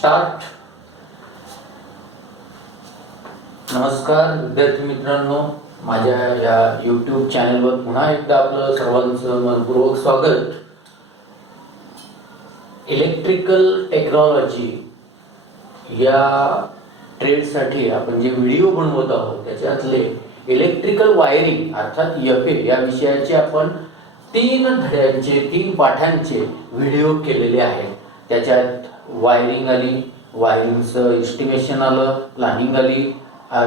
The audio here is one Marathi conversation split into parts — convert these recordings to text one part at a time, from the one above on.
स्टार्ट. नमस्कार विद्यार्थी मित्रांनो, माझ्या या यूट्यूब चॅनलवर पुन्हा एकदा आपलं सर्वांचं मनपूर्वक स्वागत. इलेक्ट्रिकल टेक्नॉलॉजी या ट्रेडसाठी आपण जे व्हिडिओ बनवत आहोत त्याच्यातले इलेक्ट्रिकल वायरिंग अर्थात एफए या विषयाचे आपण 3 धड्यांचे 3 पाठांचे व्हिडिओ केलेले आहेत. त्याच्यात वायरिंग आली, वायरिंगचं एस्टिमेशन आलं, प्लॅनिंग आली,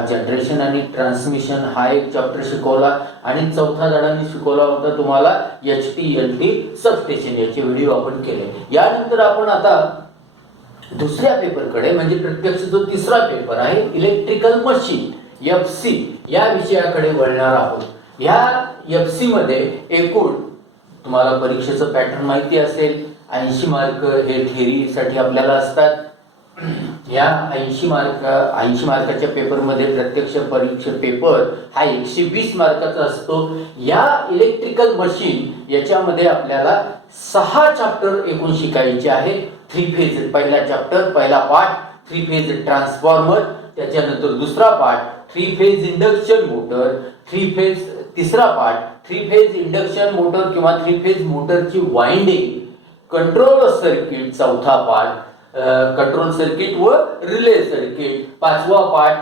जनरेशन आणि ट्रान्समिशन हा एक चॅप्टर शिकवला आणि चौथा धड्याने शिकवला होता तुम्हाला HT-LT सबस्टेशन याचे व्हिडिओ आपण केले. यानंतर आपण आता दुसऱ्या पेपरकडे म्हणजे प्रत्यक्ष जो तिसरा पेपर आहे इलेक्ट्रिकल मशीन FC या विषयाकडे वळणार आहोत. या FC मध्ये एकूण तुम्हाला परीक्षेचं पॅटर्न माहिती असेल. 80 मार्क हे थेअरीसाठी आपल्याला असतात. या 80 मार्काच्या पेपरमध्ये प्रत्यक्ष परीक्षा पेपर हा 120 मार्काचा असतो. या इलेक्ट्रिकल मशीन याच्यामध्ये आपल्याला 6 चॅप्टर एकूण शिकायचे आहे. 3 फेज पहिला चॅप्टर पहिला पार्ट 3 फेज ट्रान्सफॉर्मर, त्याच्यानंतर दुसरा part 3 phase induction motor, 3 phase तिसरा पार्ट 3 फेज इंडक्शन मोटर किंवा 3 फेज मोटरची वाइंडिंग, कंट्रोल सर्किट चौथा पार्ट, कंट्रोल सर्किट व रिले सर्किट पाचवा पार्ट,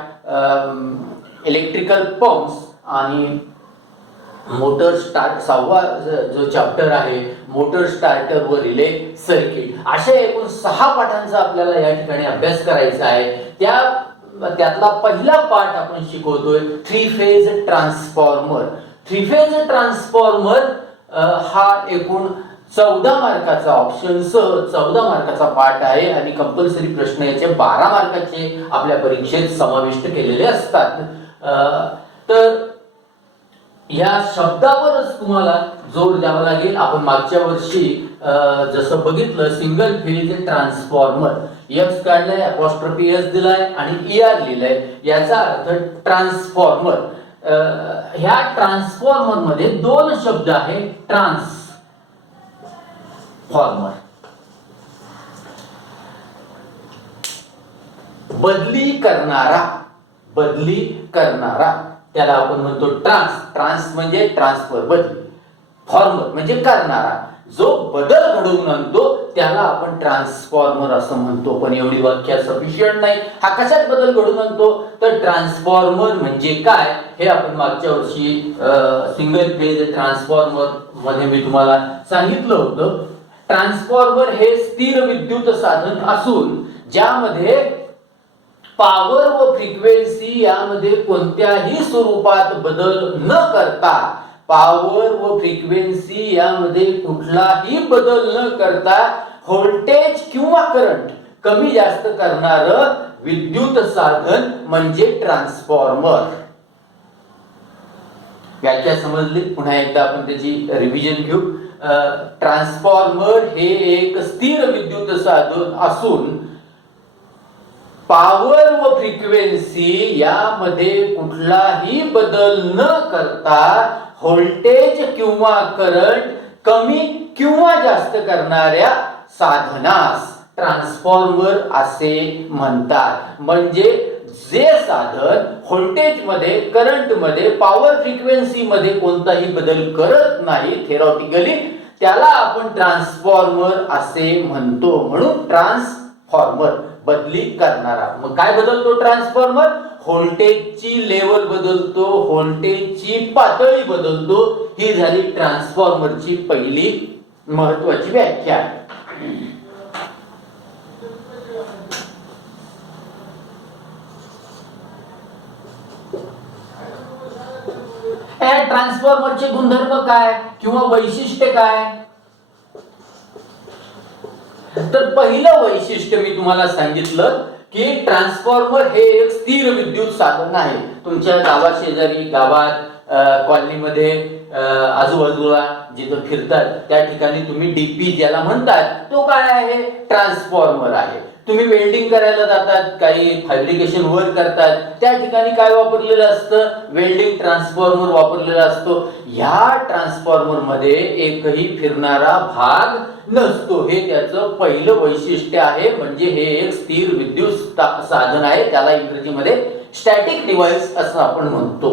इलेक्ट्रिकल पंप्स आणि मोटर स्टार्ट सहावा जो चॅप्टर आहे मोटर स्टार्टर व रिले सर्किट. अशा एकूण 6 पाठांचा आपल्याला या ठिकाणी अभ्यास करायचा आहे. त्यातला पहिला पार्ट आपण शिकवतोय 3 फेज ट्रान्सफॉर्मर. 3 फेज ट्रान्सफॉर्मर हा एकूण 14 मार्काचा ऑप्शन सह 14 मार्काचा पार्ट आहे आणि कंपल्सरी प्रश्न याचे 12 मार्काचे आपल्या परीक्षेत समाविष्ट केलेले असतात. तर या शब्दावरच तुम्हाला जोर द्यावा लागेल. आपण मागच्या वर्षी जसं बघितलं सिंगल फेज ट्रान्सफॉर्मर एक्स काढलाय, अपॉस्ट्रोफी एस दिलाय आणि ER लिहिलाय. याचा अर्थ ट्रान्सफॉर्मर. ह्या ट्रान्सफॉर्मर मध्ये 2 शब्द आहे. ट्रान्सफॉर्मर बदली करणारा त्याला आपण म्हणतो ट्रान्स म्हणजे ट्रान्सफर, बदली. फॉर्मर म्हणजे करणारा, जो बदल घडवून आणतो त्याला आपण ट्रान्सफॉर्मर असं म्हणतो. पण एवढी व्याख्या सफिशियंट नाही. हा कशात बदल घडवून आणतो तर ट्रान्सफॉर्मर म्हणजे काय हे आपण मागच्या वर्षी सिंगल फेज ट्रान्सफॉर्मर मध्ये मी तुम्हाला सांगितलं होतं. ट्रान्सफॉर्मर हे स्थिर विद्युत साधन असून ज्यामध्ये पॉवर व फ्रिक्वेन्सी यामध्ये कोणत्याही स्वरूपात बदल न करता, पॉवर व फ्रिक्वेन्सी यामध्ये कुठलाही बदल न करता व्होल्टेज किंवा करंट कमी जास्त करणारं विद्युत साधन म्हणजे ट्रान्सफॉर्मर. व्याख्या समजली. पुन्हा एकदा आपण त्याची रिव्हिजन घेऊ. ट्रान्सफॉर्मर हे एक स्थिर विद्युत साधन असून पॉवर व फ्रिक्वेन्सी यामध्ये कुठलाही बदल न करता व्होल्टेज किंवा करंट कमी किंवा जास्त करणाऱ्या साधनास ट्रान्सफॉर्मर असे म्हणतात. म्हणजे जे साधन व्होल्टेज मध्ये, करंट मध्ये, पॉवर फ्रिक्वेन्सी मध्ये कोणताही बदल करत नाही थेरॉटिकली त्याला आपण ट्रान्सफॉर्मर असे म्हणतो. म्हणून ट्रान्सफॉर्मर बदली करणारा. मग काय बदलतो ट्रान्सफॉर्मर? व्होल्टेजची लेवल बदलतो, व्होल्टेजची पातळी बदलतो. ही झाली ट्रान्सफॉर्मरची पहिली महत्वाची व्याख्या. या ट्रान्सफॉर्मरचे गुणधर्म काय किंवा वैशिष्ट्य काय? तर पहिलं वैशिष्ट्य मी तुम्हाला सांगितलं की ट्रान्सफॉर्मर हे एक स्थिर विद्युत साधन आहे. तुमच्या गावात शेजारी, गावात, कॉलनीमध्ये, आजूबाजूला जिथं फिरतात त्या ठिकाणी तुम्ही डीपी ज्याला म्हणतात तो काय आहे, ट्रान्सफॉर्मर आहे. तुम्ही वेल्डिंग करायला जातात, काही फॅब्रिकेशन वर्क करतात, त्या ठिकाणी काय वापरलेलं असतं, वेल्डिंग ट्रान्सफॉर्मर वापरलेला असतो. ह्या ट्रान्सफॉर्मर मध्ये एकही फिरणारा भाग नसतो. हे त्याचं पहिलं वैशिष्ट्य आहे. म्हणजे हे एक स्थिर विद्युत साधन आहे, त्याला इंग्रजीमध्ये स्टॅटिक डिव्हाइस असं आपण म्हणतो.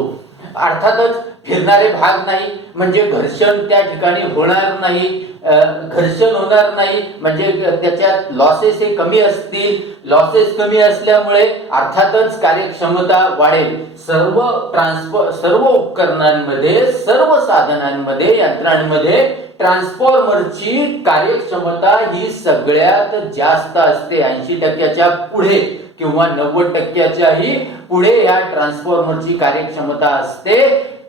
अर्थातच फिरणारे भाग नाही म्हणजे घर्षण त्या ठिकाणी होणार नाही. घर्षण होणार नाही म्हणजे त्याच्यात लॉसेस हे कमी असतील. लॉसेस कमी असल्यामुळे अर्थातच कार्यक्षमता वाढेल. सर्व उपकरणांमध्ये, सर्व साधनांमध्ये, यंत्रांमध्ये ट्रान्सफॉर्मरची कार्यक्षमता ही सगळ्यात जास्त असते. 80% पुढे किंवा 90%च्याही पुढे या ट्रान्सफॉर्मरची कार्यक्षमता असते.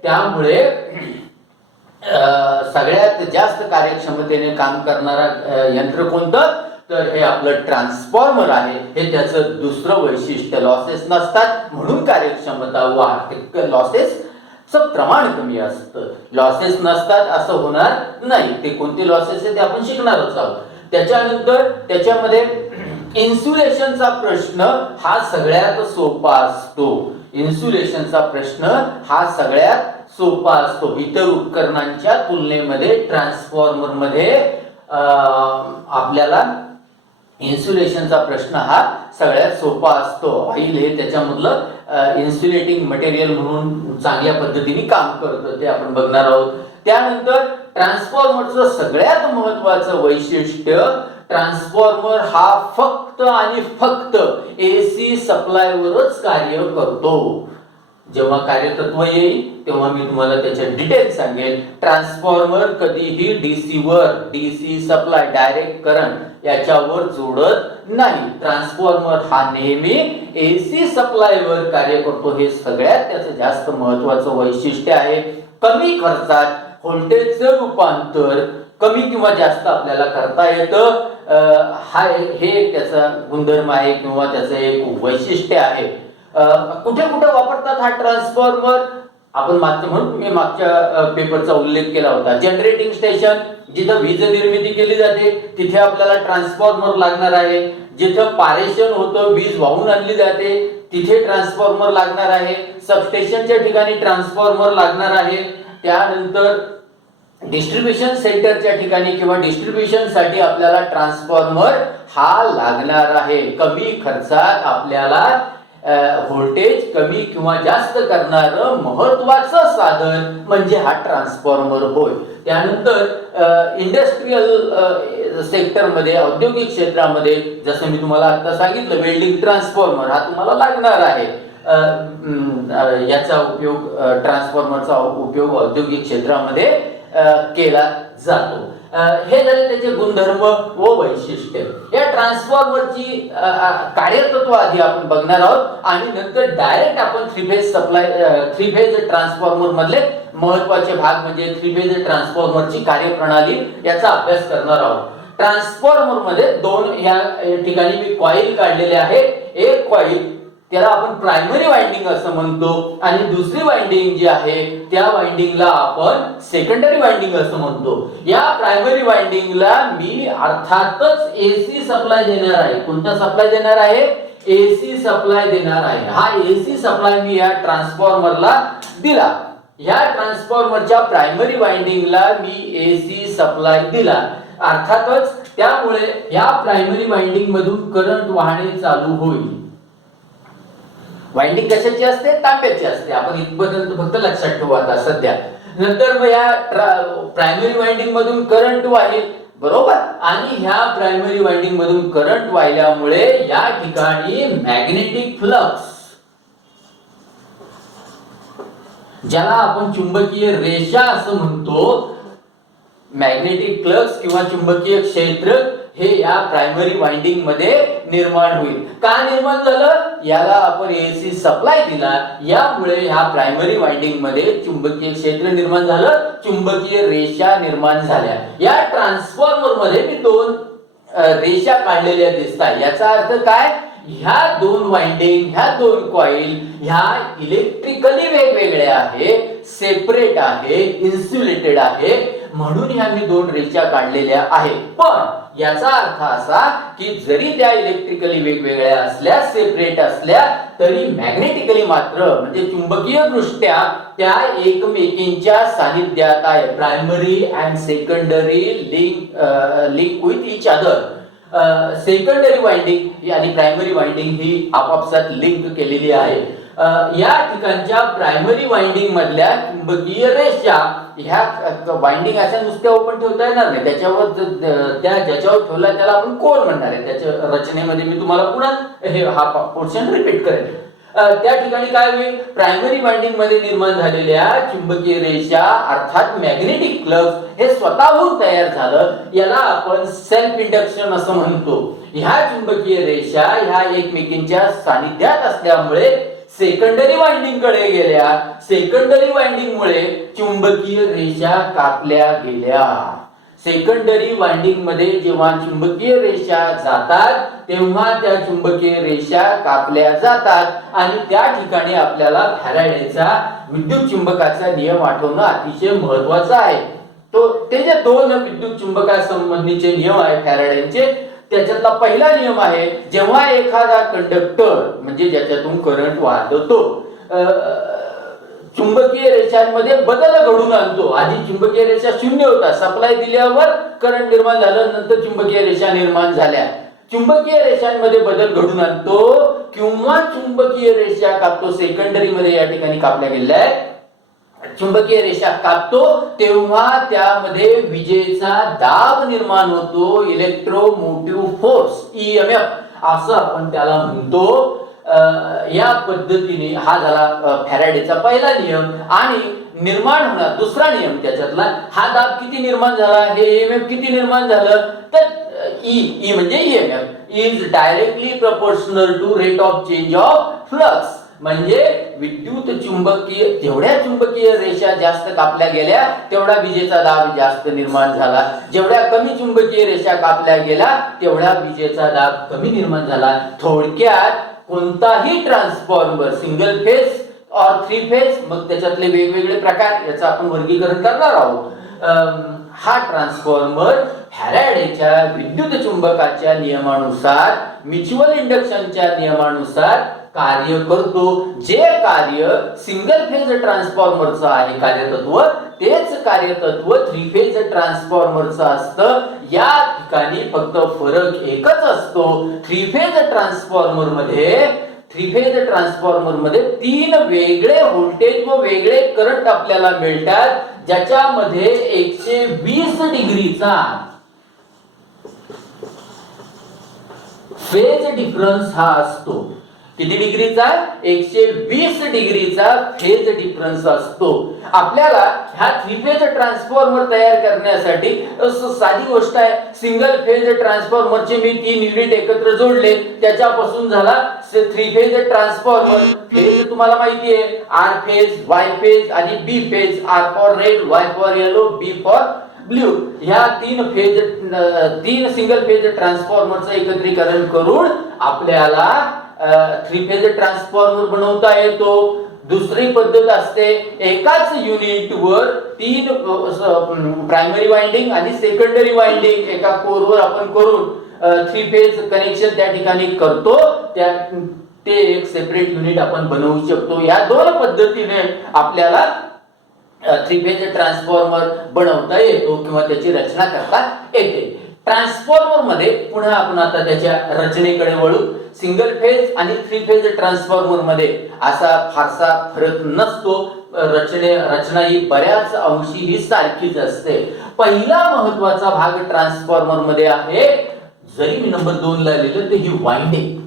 त्यामुळे सगळ्यात जास्त कार्यक्षमतेने काम करणारा यंत्र कोणतं, तर हे आपलं ट्रान्सफॉर्मर आहे. हे त्याचं दुसरं वैशिष्ट्य. लॉसेस नसतात म्हणून कार्यक्षमता वाढते. लॉसेसचं प्रमाण कमी असतं. लॉसेस नसतात असं होणार नाही. ते कोणते लॉसेस आहे ते आपण शिकणारच आहोत. त्याच्यानंतर त्याच्यामध्ये इन्सुलेशनचा प्रश्न हा सगळ्यात सोपा असतो. इन्सुलेशनचा प्रश्न हा सगळ्यात सोपा असतो. इतर उपकरणांच्या तुलनेमध्ये ट्रान्सफॉर्मर मध्ये आपल्याला इन्सुलेशनचा प्रश्न हा सगळ्यात सोपा असतो. ऑइल हे त्याच्यामधलं इन्सुलेटिंग मटेरियल म्हणून चांगल्या पद्धतीने काम करतं, ते आपण बघणार आहोत. त्यानंतर ट्रान्सफॉर्मरचं सगळ्यात महत्वाचं वैशिष्ट्य, ट्रान्सफॉर्मर हा फक्त आणि फक्त एसी सप्लायवरच कार्य करतो. जेव्हा कार्यतत्व येईल तेव्हा मी तुम्हाला त्याचे डिटेल सांगेन. ट्रान्सफॉर्मर कधीही डीसी सप्लाय, डायरेक्ट करंट याच्यावर जोडत नाही. ट्रान्सफॉर्मर हा नेहमी एसी सप्लायवर कार्य करतो. हे सगळ्यात त्याचं जास्त महत्वाचं वैशिष्ट्य आहे. कमी खर्चात व्होल्टेजचं रूपांतर कमी किंवा जास्त आपल्याला करता येतं. हे त्याचा गुणधर्म आहे किंवा त्याचं एक वैशिष्ट्य आहे. कुठे कुठे वापरतात हा ट्रान्सफॉर्मर, आपण मागच्या पेपरचा उल्लेख केला होता. जनरेटिंग स्टेशन, जिथं वीज निर्मिती केली जाते तिथे आपल्याला ट्रान्सफॉर्मर लागणार आहे. जिथं पारेषण होतं, वीज वाहून आणली जाते, तिथे ट्रान्सफॉर्मर लागणार आहे. सबस्टेशनच्या ठिकाणी ट्रान्सफॉर्मर लागणार आहे. त्यानंतर डिस्ट्रीब्युशन सेंटरच्या ठिकाणी किंवा डिस्ट्रीब्युशन साठी आपल्याला ट्रान्सफॉर्मर हा लागणार आहे. कमी खर्चात आपल्याला व्होल्टेज कमी किंवा जास्त करणारं महत्वाचं साधन म्हणजे हा ट्रान्सफॉर्मर होय. त्यानंतर इंडस्ट्रियल सेक्टरमध्ये, औद्योगिक क्षेत्रामध्ये, जसं मी तुम्हाला आता सांगितलं, वेल्डिंग ट्रान्सफॉर्मर हा तुम्हाला लागणार आहे. याचा उपयोग, ट्रान्सफॉर्मरचा उपयोग औद्योगिक क्षेत्रामध्ये केला जातो. हे झाले त्याचे गुणधर्म व वैशिष्ट्य. या ट्रान्सफॉर्मरची कार्यतत्व आधी आपण बघणार आहोत आणि नंतर डायरेक्ट आपण थ्री फेज ट्रान्सफॉर्मर मधले महत्वाचे भाग म्हणजे थ्री फेज ट्रान्सफॉर्मरची कार्यप्रणाली याचा अभ्यास करणार आहोत. ट्रान्सफॉर्मर मध्ये दोन या ठिकाणी मी कॉईल काढलेले आहे. एक कॉईल त्याला आपण प्रायमरी वाइंडिंग असं म्हणतो आणि दुसरी वाइंडिंग जी आहे त्या वाइंडिंगला आपण सेकंडरी वाइंडिंग असं म्हणतो. या प्रायमरी वाइंडिंगला मी अर्थातच एसी सप्लाय देणार आहे. कोणता सप्लाय देणार आहे? एसी सप्लाय देणार आहे. हा एसी सप्लाय मी या ट्रान्सफॉर्मरला दिला. या ट्रान्सफॉर्मरच्या प्रायमरी वाइंडिंगला मी एसी सप्लाय दिला. अर्थातच त्यामुळे या प्रायमरी वाइंडिंग मधून करंट वाहणे चालू होईल. वाइंडिंग कशाची असते? तांब्याची असते. आपण इथपर्यंत फक्त लक्षात ठेवू आता सध्या. नंतर मग या प्रायमरी वाइंडिंग मधून करंट वाहेल, बरोबर. आणि ह्या प्रायमरी वाइंडिंग मधून करंट वाहिल्यामुळे या ठिकाणी मॅग्नेटिक फ्लक्स, ज्याला आपण चुंबकीय रेषा असं म्हणतो, मॅग्नेटिक फ्लक्स किंवा चुंबकीय क्षेत्र हे या प्रायमरी वाइंडिंग मध्ये निर्माण होईल. का निर्माण झालं? याला आपण एसी सप्लाय दिला, यामुळे ह्या प्रायमरी वाइंडिंग मध्ये चुंबकीय क्षेत्र निर्माण झालं, चुंबकीय रेषा निर्माण झाल्या. या ट्रान्सफॉर्मर मध्ये मी दोन रेषा काढलेल्या दिसतात. याचा अर्थ काय? ह्या दोन वाइंडिंग, ह्या दोन कॉईल ह्या इलेक्ट्रिकली वेगवेगळ्या आहे, सेपरेट आहे, इन्सुलेटेड आहे. म्हणून ह्या मी दोन रेषा काढलेल्या आहेत. पण याचा अर्थ असा की जरी त्या इलेक्ट्रिकली वेगवेगळ्या असल्या, सेपरेट असल्या, तरी मॅग्नेटिकली मात्र म्हणजे चुंबकीय दृष्ट्या त्या एकमेकींच्या सानिध्यात आहे. Primary and secondary link with each other. Secondary winding आणि प्रायमरी वाइंडिंग ही आपापसात लिंक केलेली आहे. या ठिकाणच्या प्रायमरी वाइंडिंग मधल्या चुंबकीय रेषा ह्या वाइंडिंग अशा नुसत्या ओपन ठेवता येणार नाही. त्याच्यावर त्या ज्याच्यावर ठेवला त्याला आपण कोर म्हणणार आहे. त्याच्या रचनेमध्ये मी तुम्हाला पुन्हा हा पोर्शन रिपीट करेन. त्या ठिकाणी काय होईल, प्रायमरी वाइंडिंग मध्ये निर्माण झालेल्या चुंबकीय रेषा अर्थात मॅग्नेटिक फ्लक्स हे स्वतःहून तयार झालं. याला आपण सेल्फ इंडक्शन असं म्हणतो. ह्या चुंबकीय रेषा ह्या एकमेकींच्या सानिध्यात असल्यामुळे सेकंडरी वाइंडिंग कडे गेल्या. सेकंडरी वाइंडिंग मुळे चुंबकीय रेषा कापल्या गेल्या. सेकंडरी वाइंडिंग मध्ये जेव्हा चुंबकीय रेषा जातात तेव्हा त्या चुंबकीय रेषा कापल्या जातात आणि त्या ठिकाणी आपल्याला फॅराडेचा विद्युत चुंबकाचा नियम आठवणं अतिशय महत्त्वाचं आहे. ते जे दोन विद्युत चुंबकासंबंधीचे नियम आहेत फॅराडेचे, त्याच्यातला पहिला नियम आहे, जेव्हा एखादा कंडक्टर म्हणजे ज्याच्यातून करंट वाहतो चुंबकीय रेषांमध्ये बदल घडून आणतो. आधी चुंबकीय रेषा शून्य होता, सप्लाय दिल्यावर करंट निर्माण झालं, नंतर चुंबकीय रेषा निर्माण झाल्या. चुंबकीय रेषांमध्ये बदल घडून आणतो किंवा चुंबकीय रेषा कापतो. सेकंडरी मध्ये या ठिकाणी कापल्या गेल्या आहेत. चुंबकीय रेषा कापतो तेव्हा त्यामध्ये विजेचा दाब निर्माण होतो. इलेक्ट्रोमोटिव्ह फोर्स EMF असं आपण त्याला म्हणतो. या पद्धतीने हा झाला फॅराडेचा पहिला नियम. आणि निर्माण होणार दुसरा नियम त्याच्यातला, हा दाब किती निर्माण झाला, हे EMF किती निर्माण झालं, तर E म्हणजे EMF is directly proportional to rate of change of flux. म्हणजे विद्युत चुंबकीय जेवढ्या चुंबकीय रेषा जास्त कापल्या गेल्या तेवढा विजेचा दाब जास्त निर्माण झाला. जेवढ्या कमी चुंबकीय रेषा कापल्या गेल्या तेवढा विजेचा दाब कमी निर्माण झाला. थोडक्यात कोणताही ट्रान्सफॉर्मर सिंगल फेज और 3 फेज, मग त्याच्यातले वेगवेगळे प्रकार याचं आपण वर्गीकरण करणार आहोत. हा ट्रान्सफॉर्मर फॅराडेच्या विद्युत चुंबकाच्या नियमानुसार, म्युच्युअल इंडक्शनच्या नियमानुसार कार्य करतो. जे कार्य सिंगल फेज ट्रान्सफॉर्मरचं आहे कार्यतत्व, तेच कार्यतत्व 3 फेज ट्रान्सफॉर्मरचं असतं. या ठिकाणी फक्त फरक एकच असतो. 3 फेज ट्रान्सफॉर्मर मध्ये 3 वेगळे व्होल्टेज व वेगळे करंट आपल्याला मिळतात, ज्याच्यामध्ये 120 डिग्रीचा फेज डिफरन्स हा असतो. किती डिग्रीचा, 120 डिग्रीचा फेज डिफरन्स असतो. आपल्याला ह्या 3 फेज ट्रान्सफॉर्मर तयार करण्यासाठी साधी गोष्ट आहे. सिंगल फेज ट्रान्सफॉर्मरचे मी 3 युनिट एकत्र जोडले, त्याच्यापासून झाला 3 फेज ट्रान्सफॉर्मर. फेज तुम्हाला माहिती आहे, R फेज, Y फेज आणि B phase. R for red, Y for yellow, B for blue. ह्या 3 सिंगल फेज ट्रान्सफॉर्मरचं एकत्रीकरण करून आपल्याला 3 फेज ट्रान्सफॉर्मर बनवता येतो. दुसरी पद्धत असते, एकाच युनिट वर 3 प्रायमरी वाइंडिंग आणि सेकंडरी वाइंडिंग एका कोर वर आपण करून 3 फेज कनेक्शन त्या ठिकाणी करतो. ते एक सेपरेट युनिट आपण बनवू शकतो. या दोन पद्धतीने आपल्याला 3 फेज ट्रान्सफॉर्मर बनवता येतो किंवा त्याची रचना करता येते. ट्रान्सफॉर्मर मध्ये पुन्हा आपण आता त्याच्या रचनेकडे वळू. सिंगल फेज आणि 3 फेज ट्रान्सफॉर्मर मध्ये असा फारसा फरक नसतो. रचना ही बऱ्याच अंशी ही सारखीच असते. पहिला महत्त्वाचा भाग ट्रान्सफॉर्मर मध्ये आहे, जरी मी नंबर 2 ला लिहिलं तर ही वाइंडिंग.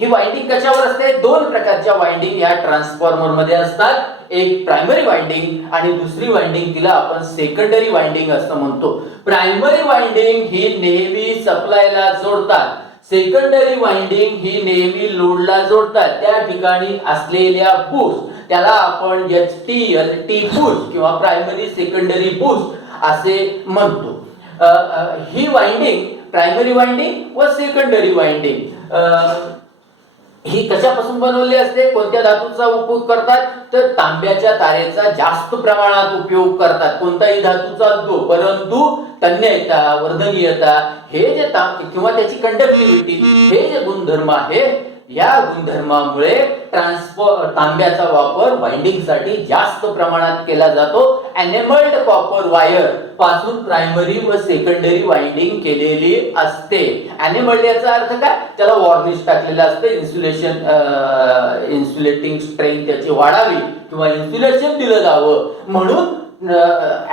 ही वाइंडिंग कशावर असते, 2 प्रकारच्या वाइंडिंग या ट्रान्सफॉर्मर मध्ये असतात. एक प्रायमरी वाइंडिंग आणि दुसरी वाइंडिंग तिला आपण सेकंडरी वाइंडिंग असं म्हणतो. प्रायमरी वाइंडिंग ही नेहमी सप्लायला जोडतात. सेकंडरी वाइंडिंग ही नेहमी लोडला जोडतात. त्या ठिकाणी असलेल्या बूस्ट त्याला आपण HT बूस्ट किंवा प्रायमरी सेकंडरी बूस्ट असे म्हणतो. ही वाइंडिंग प्रायमरी वाइंडिंग व सेकंडरी वाइंडिंग ही कशापासून बनवली असते, कोणत्या धातूचा उपयोग करतात, तर तांब्याच्या तारेचा जास्त प्रमाणात उपयोग करतात. कोणताही धातू चालतो, परंतु तन्यता, वर्धनीयता हे जे किंवा त्याची कंडक्टिव्हिटी हे जे गुणधर्म आहे, या गुणधर्मामुळे तांब्याचा वापर वाइंडिंग साठी जास्त प्रमाणात केला जातो. एनेमल्ड कॉपर वायर पासून प्रायमरी व सेकंडरी वाइंडिंग केलेली असते. एनेमल्ड याचा अर्थ काय, त्याला वॉर्निश टाकलेलं असतं, इन्सुलेटिंग स्ट्रेंथ त्याची वाढावी किंवा इन्सुलेशन दिलं जावं म्हणून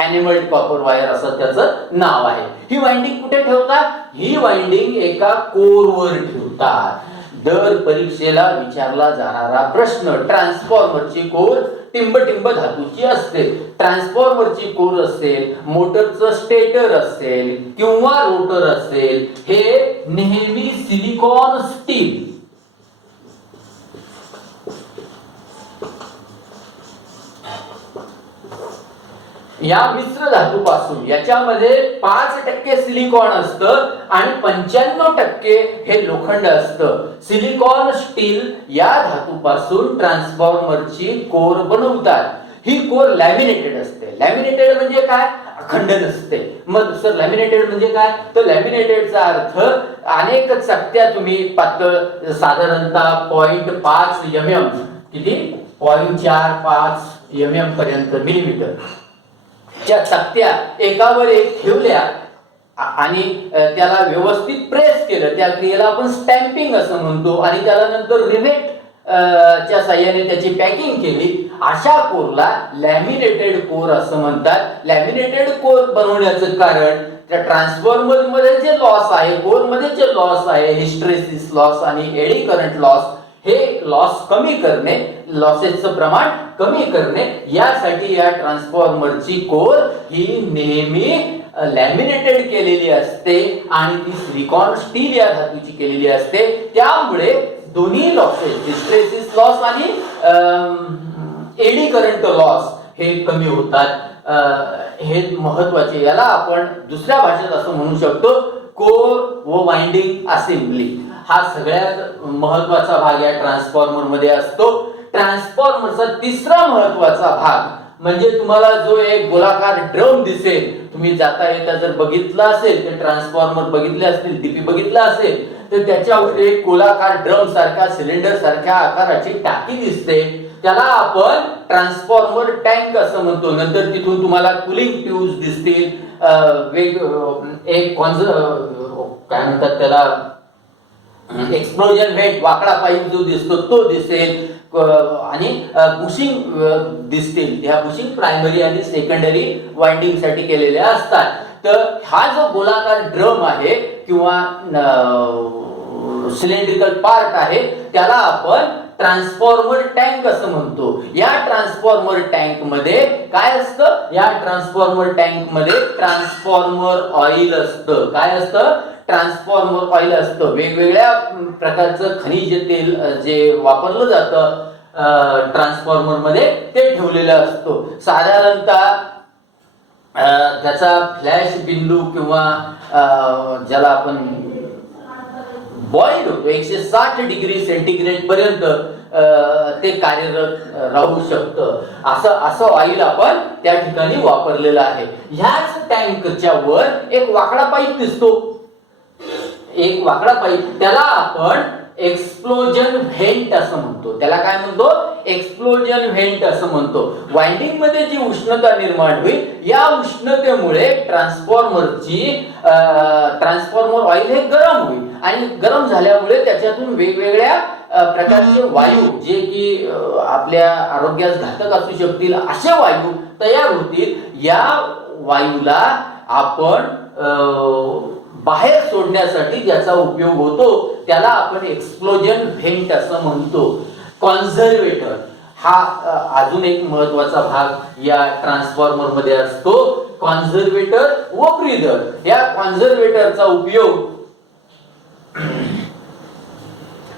एनिमल्ड कॉपर वायर असं त्याचं नाव आहे. ही वाइंडिंग कुठे ठेवतात, ही वाइंडिंग एका कोरवर ठेवतात. दर परीक्षेला विचारला जाणारा प्रश्न, ट्रान्सफॉर्मरची कोर टिंब धातूची असते. ट्रान्सफॉर्मरची कोर असेल, मोटरचं स्टेटर असेल किंवा रोटर असेल, हे नेहमी सिलिकॉन स्टील या मिश्र धातूपासून, याच्यामध्ये 5% सिलिकॉन असतं आणि 95% हे लोखंड असतं. सिलिकॉन स्टील या धातूपासून ट्रान्सफॉर्मरची कोर बनवतात. ही कोर लॅमिनेटेड असते. लॅमिनेटेड म्हणजे काय, अखंड नसते. मग सर लॅमिनेटेड म्हणजे काय, तर लॅमिनेटेडचा अर्थ अनेक चकत्या तुम्ही पातळ साधारणतः 0.5 mm, किती 0.45 mm पर्यंत, मिलीमीटर च्या चकत्या एकावर एक ठेवल्या आणि त्याला व्यवस्थित प्रेस केलं, त्या क्रियेला आपण स्टॅम्पिंग असं म्हणतो, आणि त्याला नंतर रिवेट च्या साहाय्याने त्याची पॅकिंग केली, अशा कोरला लॅमिनेटेड कोर असं म्हणतात. लॅमिनेटेड कोर बनवण्याचं कारण त्या ट्रान्सफॉर्मर मध्ये जे लॉस आहे, कोर मध्ये जे लॉस आहे, हिस्टेरेसिस लॉस आणि एडी करंट लॉस, हे लॉस कमी करणे, लॉसेसचं प्रमाण कमी करणे, यासाठी या ट्रान्सफॉर्मरची कोर ही नेहमी लॅमिनेटेड केलेली असते आणि ती सिलिकॉन स्टील या धातूची केलेली असते. त्यामुळे दोन्ही लॉसेस, हिस्टेरेसिस लॉस आणि एडी करंट लॉस हे कमी होतात. हे महत्वाचे. याला आपण दुसऱ्या भाषेत असं म्हणू शकतो, कोर व वाइंडिंग असेंबली हा सगळ्यात महत्वाचा भाग या ट्रान्सफॉर्मर मध्ये असतो. ट्रान्सफॉर्मरचा तिसरा महत्वाचा भाग म्हणजे तुम्हाला जो एक गोलाकार ड्रम दिसेल, तुम्ही जाता येता जर बघितला असेल, ते ट्रान्सफॉर्मर बघितले असतील, डीपी बघितला असेल, तर त्याच्यावर एक गोलाकार ड्रम सारखा, सिलेंडर सारख्या आकाराची टाकी दिसते, त्याला आपण ट्रान्सफॉर्मर टँक असं म्हणतो. नंतर तिथून तुम्हाला कूलिंग ट्यूब्स दिसतील, एक काय म्हणतात त्याला, एक्सप्लोजन वेट वाकडा पाईप जो दिसतो तो दिसेल, आणि बुशिंग दिसतील. ह्या बुशिंग प्रायमरी आणि सेकंडरी वाइंडिंग साठी केलेल्या असतात. तर हा जो गोलाकार ड्रम आहे किंवा सिलेंड्रिकल पार्ट आहे, त्याला आपण ट्रान्सफॉर्मर टँक असं म्हणतो. या ट्रान्सफॉर्मर टँक मध्ये काय असतं, या ट्रान्सफॉर्मर टँक मध्ये ट्रान्सफॉर्मर ऑइल असतं. काय असतं, ट्रान्सफॉर्मर ऑइल असतं. वेगवेगळ्या प्रकारचं खनिज तेल जे वापरलं जातं ट्रान्सफॉर्मर मध्ये, ते ठेवलेलं असतो. साधारणतः त्याचा फ्लॅश बिंदू किंवा ज्याला आपण बॉइल्ड होतो 160 डिग्री सेंटीग्रेड पर्यंत ते कार्यरत राहू शकतं. असं ऑइल आपण त्या ठिकाणी वापरलेलं आहे. ह्याच टँकच्या वर एक वाकडा पाईप दिसतो, एक वाकडा पाईप, त्याला आपण एक्सप्लोजन व्हेंट असं म्हणतो. त्याला काय म्हणतो, एक्सप्लोजन व्हेंट असं म्हणतो. वाइंडिंग मध्ये जी उष्णता निर्माण होईल, या उष्णतेमुळे ट्रान्सफॉर्मर ऑइल हे गरम होईल आणि गरम झाल्यामुळे त्याच्यातून वेगवेगळ्या प्रकारचे वायू, जे की आपल्या आरोग्यास घातक असू शकतील, असे वायू तयार होतील. या वायूला आपण बाहेर सोडण्यासाठी ज्याचा उपयोग होतो, त्याला आपण एक्सप्लोजन व्हेंट असं म्हणतो. कॉन्झर्वेटर हा अजून एक महत्वाचा भाग या ट्रान्सफॉर्मर मध्ये असतो. कॉन्झर्वेटर व ब्रीदर. या कॉन्झर्वेटरचा उपयोग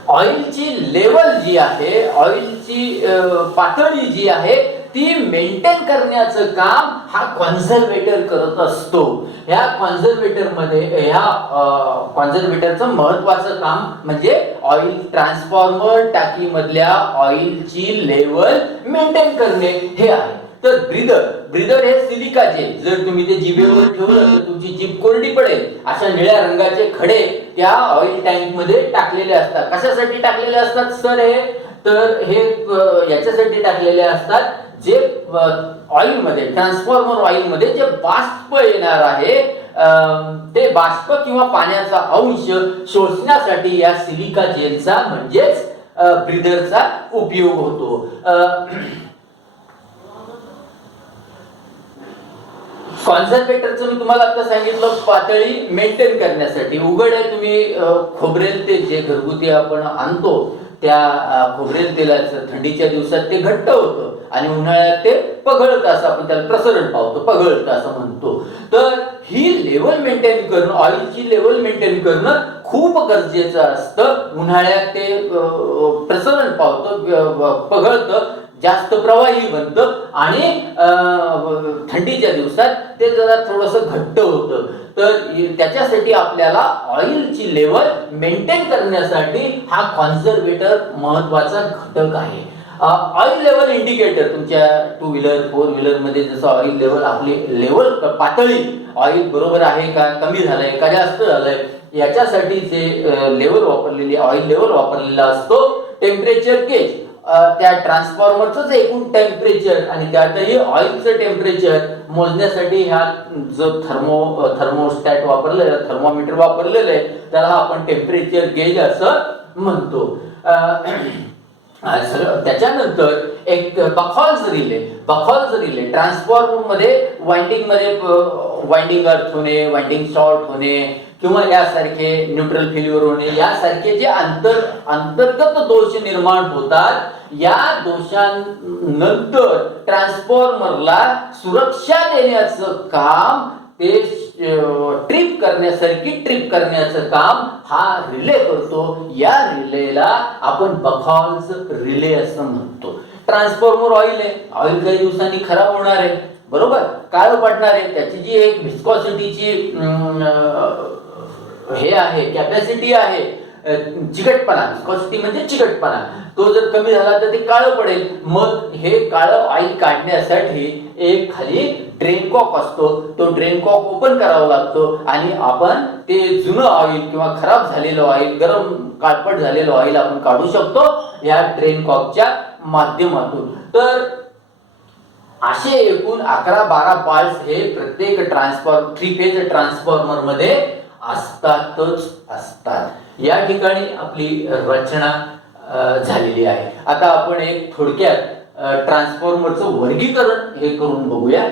ऑइलची लेवल जी आहे, ऑइलची पातळी जी आहे, ती मेंटेन करण्याचं काम हा कॉन्झर्वेटर करत असतो. ह्या कॉन्झर्वेटर मध्ये, ह्या कॉन्झर्वेटरचं महत्वाचं काम म्हणजे ऑइल ट्रान्सफॉर्मर टाकीमधल्या ऑइलची लेवल मेंटेन करणे हे आहे. तर ब्रीदर हे सिलिका जेल, जर तुम्ही ते जिभेवर ठेवलं तर तुमची जीभ कोरडी पडेल. अशा निळ्या रंगाचे खडे त्या ऑइल टँक मध्ये टाकलेले असतात. कशासाठी टाकलेले असतात सर हे? तर हे याच्यासाठी टाकलेले असतात जे ऑइल मध्ये, ट्रान्सफॉर्मर ऑइल मध्ये जे बाष्प येणार आहे ते बाष्प किंवा पाण्याचा अंश शोषण्यासाठी या सिलिका जेलचा म्हणजेच ब्रीदरचा उपयोग होतो. कॉन्सन्ट्रेटरचं मी तुम्हाला आता सांगितलं पातळी मेंटेन करण्यासाठी. उघड आहे, तुम्ही खोबरेल तेल जे घरगुती आपण आणतो त्या खोबरेल तेलाचं थंडीच्या दिवसात ते घट्ट होतं आणि उन्हाळ्यात ते पगळतं, असं आपण त्याला प्रसरण पावतो, पगळतं असं म्हणतो. तर ही लेवल मेंटेन करणं, ऑइलची लेवल मेंटेन करणं खूप गरजेचं असतं. उन्हाळ्यात ते प्रसरण पावतं, पगळतं, जास्त प्रवाही बनतं आणि थंडीच्या दिवसात ते जरा थोडंसं घट्ट होतं. तर त्याच्यासाठी आपल्याला ऑइलची लेवल मेंटेन करण्यासाठी हा कॉन्झर्वेटर महत्वाचा घटक आहे. ऑइल लेवल इंडिकेटर तुमच्या 2 व्हीलर 4 व्हीलर मध्ये जसं ऑइल लेवल, आपली लेवल पातळी ऑइल बरोबर आहे का, कमी झालंय का जास्त झालंय, याच्यासाठी जे लेवल वापरलेली, ऑइल लेवल वापरलेला असतो. टेम्परेचर गेज त्या ट्रान्सफॉर्मरचं एकूण टेम्परेचर आणि त्यातही ऑइलचं टेम्परेचर मोजण्यासाठी ह्या जो थर्मोस्टॅट वापरलेला, थर्मोमीटर वापरलेलं आहे त्याला आपण टेम्परेचर गेज असं म्हणतो. त्याच्यानंतर एक बखॉल्स रिले ट्रान्सफॉर्मर मध्ये वाइंडिंग अर्थ होणे, वाइंडिंग शॉर्ट होणे किंवा यासारखे न्यूट्रल फेल्युअर होणे, यासारखे जे अंतर्गत दोष निर्माण होतात, या दोषांनंतर ट्रान्सफॉर्मरला सुरक्षा देण्याचं काम, ते सर्किट ट्रिप करण्याचं काम हा रिले करतो. या रिलेला आपण बखॉल्स रिले असं म्हणतो. ट्रान्सफॉर्मर ऑइल आहे, ऑइल काही दिवसांनी खराब होणार आहे, बरोबर, काळं पडणार आहे. त्याची जी एक व्हिस्कोसिटीची हे आहे, कॅपॅसिटी आहे, चिकटपणा, व्हिस्कोसिटी म्हणजे चिकटपणा, तो जर कमी झाला तर ते काळं पडेल. मग हे काळं ऑइल काढण्यासाठी एक खाली ड्रेन कॉक असतो, तो ड्रेन कॉक ओपन करावा लागतो आणि आपण ते जुनं ऑइल किंवा खराब झालेलं ऑइल, गरम काळपट झालेलं ऑइल आपण काढू शकतो या ड्रेन कॉकच्या माध्यमातून. तर असे एकूण 11-12 पार्ट्स हे प्रत्येक थ्री फेज ट्रान्सफॉर्मर मध्ये असतात. या ठिकाणी आपली रचना झालेली आहे. आता आपण एक थोडक्यात ट्रान्सफॉर्मरचं वर्गीकरण हे करून बघूया.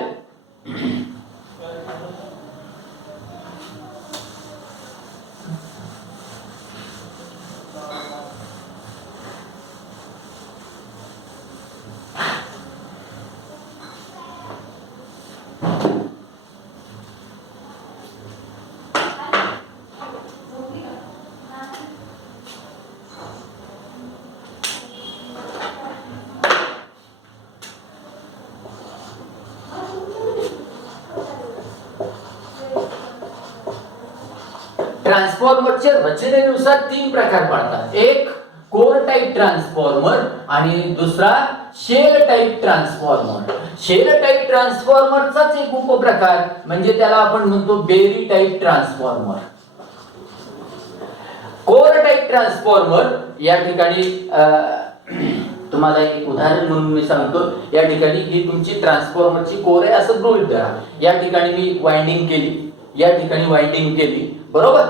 ट्रान्सफॉर्मरच्या रचनेनुसार 3 प्रकार पडतात. एक कोर टाइप ट्रान्सफॉर्मर आणि दुसरा shell type transformer. Shell type ट्रान्सफॉर्मरचाच एक उपप्रकार म्हणजे त्याला आपण म्हणतो berry type transformer. Core type transformer या ठिकाणी तुम्हाला एक उदाहरण म्हणून मी सांगतो. या ठिकाणी ही तुमची ट्रान्सफॉर्मरची कोर आहे असं गृहीत धरा. या ठिकाणी मी वाइंडिंग केली, या ठिकाणी वाइंडिंग केली, बरोबर.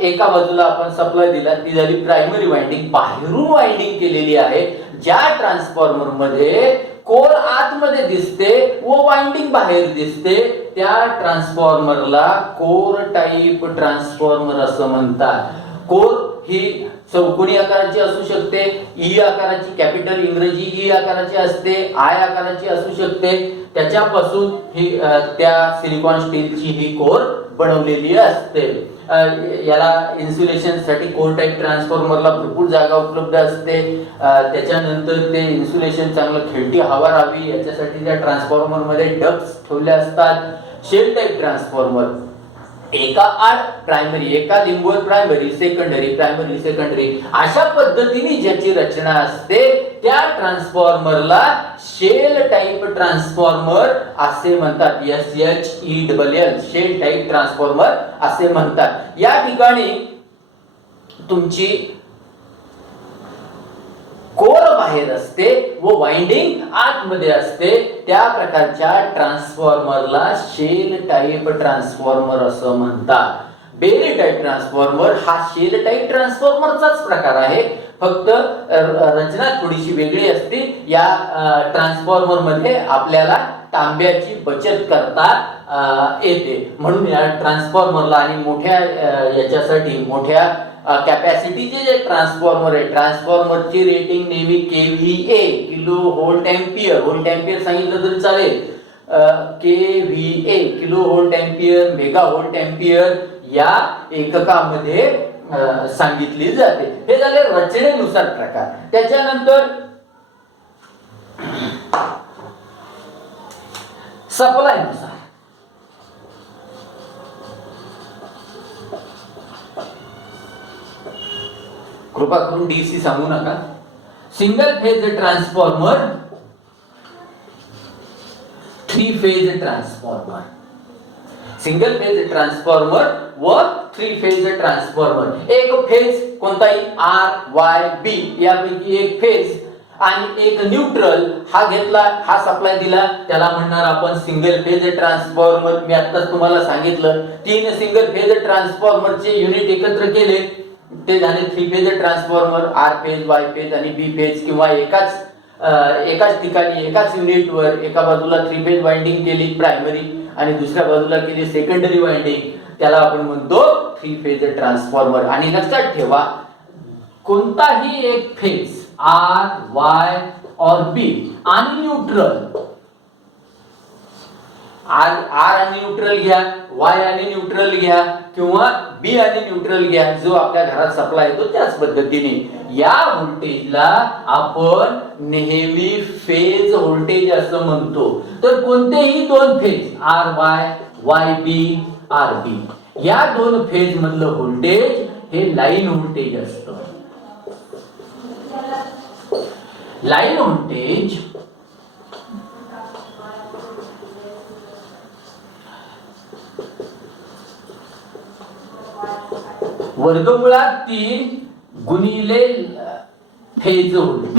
एका बाजूला आपण सप्लाय दिला, ती झाली प्रायमरी वाइंडिंग. बाहेरून वाइंडिंग केलेली आहे. ज्या ट्रान्सफॉर्मर मध्ये कोर आतमध्ये दिसते व वाइंडिंग बाहेर दिसते त्या ट्रान्सफॉर्मरला कोर टाइप ट्रान्सफॉर्मर असं म्हणतात. कोर ही चौकोनी आकाराची असू शकते, ई आकाराची, कॅपिटल इंग्रजी ई आकाराची असते, आय आकाराची असू शकते. त्याच्यापासून ही त्या सिलिकॉन स्टीलची ही कोर बनवलेली असते. याला इन्सुलेशन साठी कोर टाइप ट्रान्सफॉर्मरला भरपूर जागा उपलब्ध असते. त्याच्यानंतर ते इन्सुलेशन चांगलं खेळती हवा राहावी याच्यासाठी त्या ट्रान्सफॉर्मर मध्ये डक्ट्स ठेवले असतात. शेल टाइप ट्रान्सफॉर्मर एका आड प्रायमरी, एका लिंबवर प्रायमरी, सेकंडरी, प्रायमरी, सेकंडरी अशा पद्धतीने ज्याची रचना असते त्या ट्रान्सफॉर्मरला शेल टाइप ट्रान्सफॉर्मर असे म्हणतात. SHELL शेल टाइप ट्रान्सफॉर्मर असे म्हणतात. या ठिकाणी तुमची कोर बाहेर असते व वाइंडिंग आतमध्ये असते. त्या प्रकारच्या ट्रान्सफॉर्मरला शेल टाइप ट्रान्सफॉर्मर असं म्हणतात. बेरी टाइप ट्रान्सफॉर्मर हा शेल टाइप ट्रान्सफॉर्मरचाच प्रकार आहे, फक्त रचना थोडीशी वेगळी असते. या ट्रान्सफॉर्मर मध्ये आपल्याला तांब्याची बचत करता येते, म्हणून या ट्रान्सफॉर्मरला आणि मोठ्या याच्यासाठी मोठ्या कॅपॅसिटीचे जे ट्रान्सफॉर्मर आहे, ट्रान्सफॉर्मरची रेटिंग नेहमी KVA kilo volt ampere, volt ampere सांगितलं तरी चालेल, KVA kilo volt ampere, mega volt ampere या एककामध्ये सांगितली जाते. हे झाले रचनेनुसार प्रकार. त्याच्यानंतर सप्लाय नुसार कृपा करून DC सांगू नका. Single phase transformer, 3 phase transformer, single phase transformer व 3 फेज ट्रान्सफॉर्मर. एक फेज कोणताही RYB यापैकी एक फेज आणि एक न्यूट्रल हा घेतला, हा सप्लाय दिला, त्याला म्हणणार आपण सिंगल फेज ट्रान्सफॉर्मर. मी आताच तुम्हाला सांगितलं 3 सिंगल फेज ट्रान्सफॉर्मरचे युनिट एकत्र केले ते झाले 3 phase transformer. R phase, Y phase आणि B फेज, किंवा एकाच ठिकाणी एकाच युनिटवर एका बाजूला 3 फेज वाइंडिंग केली प्रायमरी आणि दुसऱ्या बाजूला केली सेकंडरी वाइंडिंग, त्याला आपण म्हणतो 3 फेज ट्रान्सफॉर्मर. आणि लक्षात ठेवा कोणताही एक फेज R, Y और B आणि न्यूट्रल, R आणि न्यूट्रल घ्या, Y आणि न्यूट्रल घ्या किंवा B आणि न्यूट्रल घ्या, जो आपल्या घरात सप्लाय येतो त्याच पद्धतीने या व्होल्टेजला आपण नेहमी फेज व्होल्टेज असं म्हणतो. तर कोणतेही 2 फेज RY, YB, RB या 2 फेज मधलं व्होल्टेज हे लाईन व्होल्टेज असतं. लाईन व्होल्टेज वर्गमुळात 3 गुणिले फेज व्होल्टेज